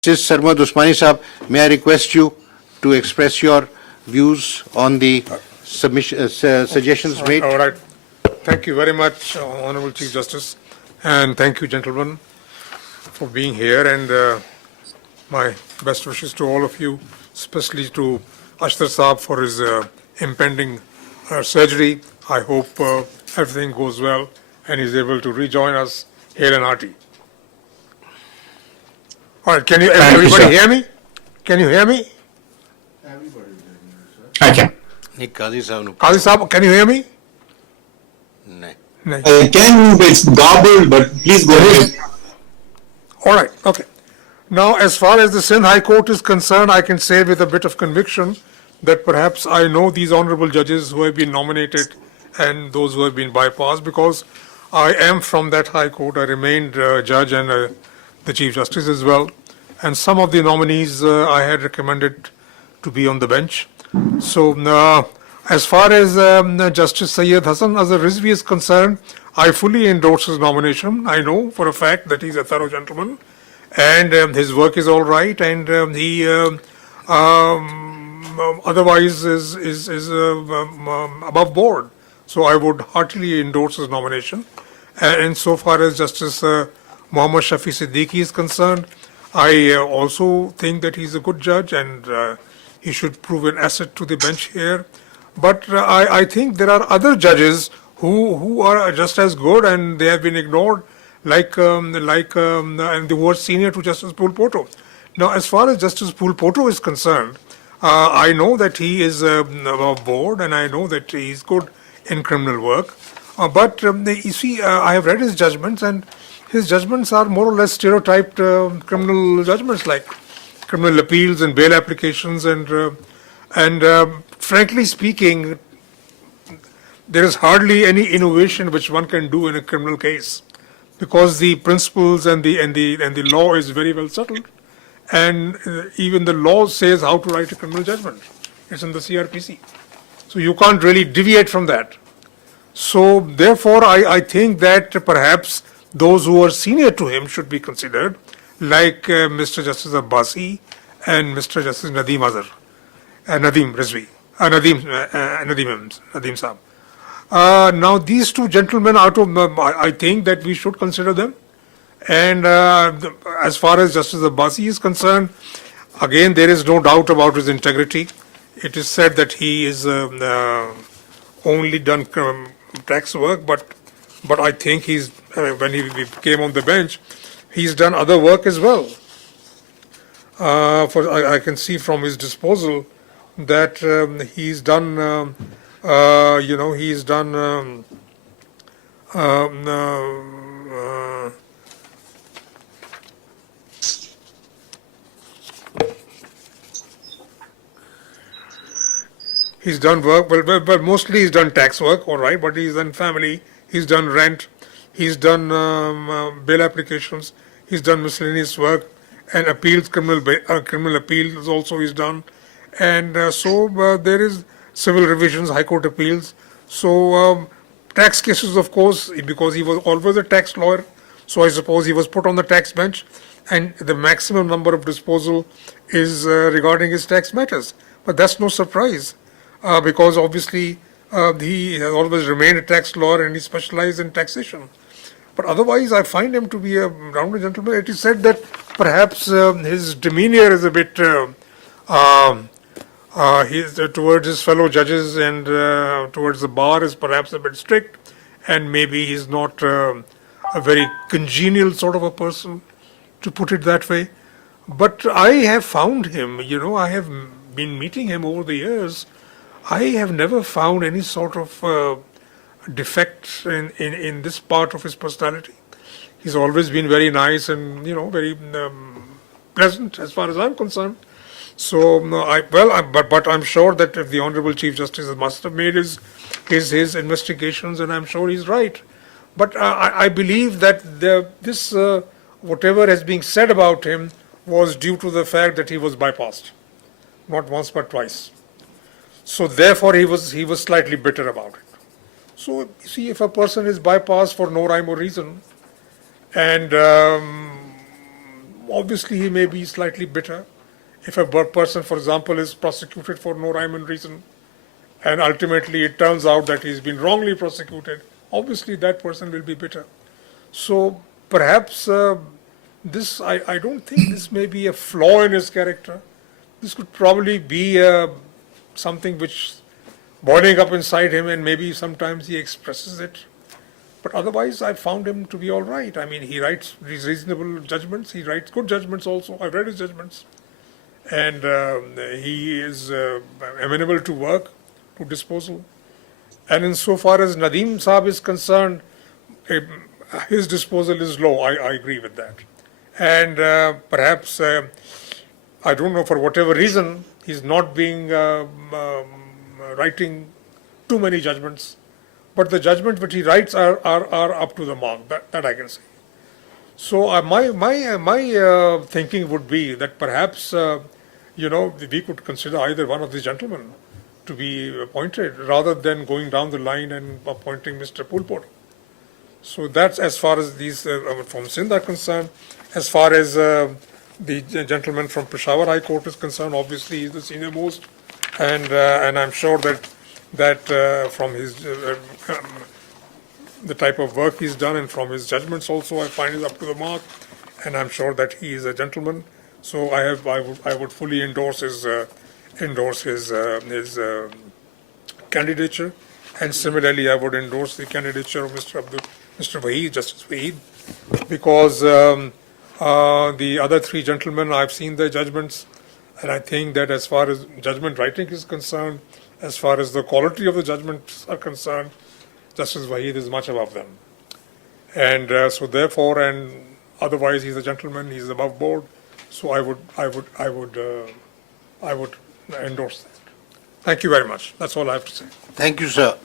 Justice Sarmad Usmani Saab, may I request you to express your views on the suggestions made? All right. Thank you very much, Honorable Chief Justice, and thank you, gentlemen, for being here, and my best wishes to all of you, especially to Ashtar Saab for his impending surgery. I hope everything goes well and he's able to rejoin us hale and hearty. All right, can everybody hear me? Can you hear me? I can. नहीं काजी साहब नु Qazi Saab, can you hear me? नहीं No. I can, it's garbled, but please go ahead. All right, okay. Now, as far as the Sindh High Court is concerned, I can say with a bit of conviction that perhaps I know these honorable judges who have been nominated and those who have been bypassed, because I am from that High Court. I remained judge and the Chief Justice as well. And some of the nominees I had recommended to be on the bench. So, as far as Justice Syed Hassan Azhar Rizvi is concerned, I fully endorse his nomination. I know for a fact that he's a thorough gentleman, and his work is all right, and he otherwise is above board. So I would heartily endorse his nomination. And so far as Justice Muhammad Shafi Siddiqui is concerned, I also think that he's a good judge, and he should prove an asset to the bench here. But I think there are other judges who are just as good, and they have been ignored, and they were senior to Justice Pool Poto. Now, as far as Justice Pool Poto is concerned, I know that he is above board, and I know that he is good in criminal work. But you see, I have read his judgments, and his judgments are more or less stereotyped criminal judgments, like criminal appeals and bail applications, and frankly speaking, there is hardly any innovation which one can do in a criminal case, because the principles and the law is very well settled, and even the law says how to write a criminal judgment. It's in the CRPC, so you can't really deviate from that. So therefore, I think that perhaps those who are senior to him should be considered, like Mr. Justice Abbasi and Mr. Justice Nadeem Azhar, Nadeem Rizvi, Nadeem Saab. Now, these two gentlemen, I think that we should consider them. And as far as Justice Abbasi is concerned, again, there is no doubt about his integrity. It is said that he is only done tax work, but I think he's when he came on the bench, he's done other work as well. I can see from his disposal that he's done. He's done. He's done work, but mostly he's done tax work, all right, but he's done family, he's done rent, he's done bail applications, he's done miscellaneous work, and appeals, criminal appeals also he's done. And so there is civil revisions, high court appeals. So tax cases, of course, because he was always a tax lawyer, so I suppose he was put on the tax bench, and the maximum number of disposal is regarding his tax matters. But that's no surprise. Because obviously he has always remained a tax lawyer and he specialized in taxation. But otherwise, I find him to be a rounded gentleman. It is said that perhaps his demeanor is a bit towards his fellow judges and towards the bar is perhaps a bit strict, and maybe he's not a very congenial sort of a person, to put it that way. But I have found him, I have been meeting him over the years. I have never found any sort of defect in this part of his personality. He's always been very nice and very pleasant as far as I'm concerned. So but I'm sure that if the Honorable Chief Justice must have made his investigations, and I'm sure he's right. But I believe that whatever has been said about him was due to the fact that he was bypassed, not once but twice. So therefore, he was slightly bitter about it. So you see, if a person is bypassed for no rhyme or reason, and obviously he may be slightly bitter. If a person, for example, is prosecuted for no rhyme and reason, and ultimately it turns out that he's been wrongly prosecuted, obviously that person will be bitter. So perhaps I don't think this may be a flaw in his character. This could probably be something which boiling up inside him, and maybe sometimes he expresses it. But otherwise, I found him to be all right. I mean, he writes reasonable judgments. He writes good judgments also. I've read his judgments. And he is amenable to work, to disposal. And insofar as Nadeem Saab is concerned, his disposal is low. I agree with that. And perhaps, I don't know, for whatever reason, he's not being writing too many judgments. But the judgments which he writes are up to the mark. That I can say. So my thinking would be that perhaps we could consider either one of these gentlemen to be appointed rather than going down the line and appointing Mr. Pulpur. So that's as far as these from Sindh are concerned. As far as the gentleman from Peshawar High Court is concerned, obviously he's the senior most, and I'm sure that from his the type of work he's done and from his judgments also, I find is up to the mark, and I'm sure that he is a gentleman. So I would fully endorse his candidature, and similarly I would endorse the candidature of Mr. Waheed, Justice Waheed, because the other three gentlemen, I've seen their judgments, and I think that as far as judgment writing is concerned, as far as the quality of the judgments are concerned, Justice Waheed is much above them. And so therefore, and otherwise he's a gentleman, he's above board, so I would endorse that. Thank you very much. That's all I have to say. Thank you, sir.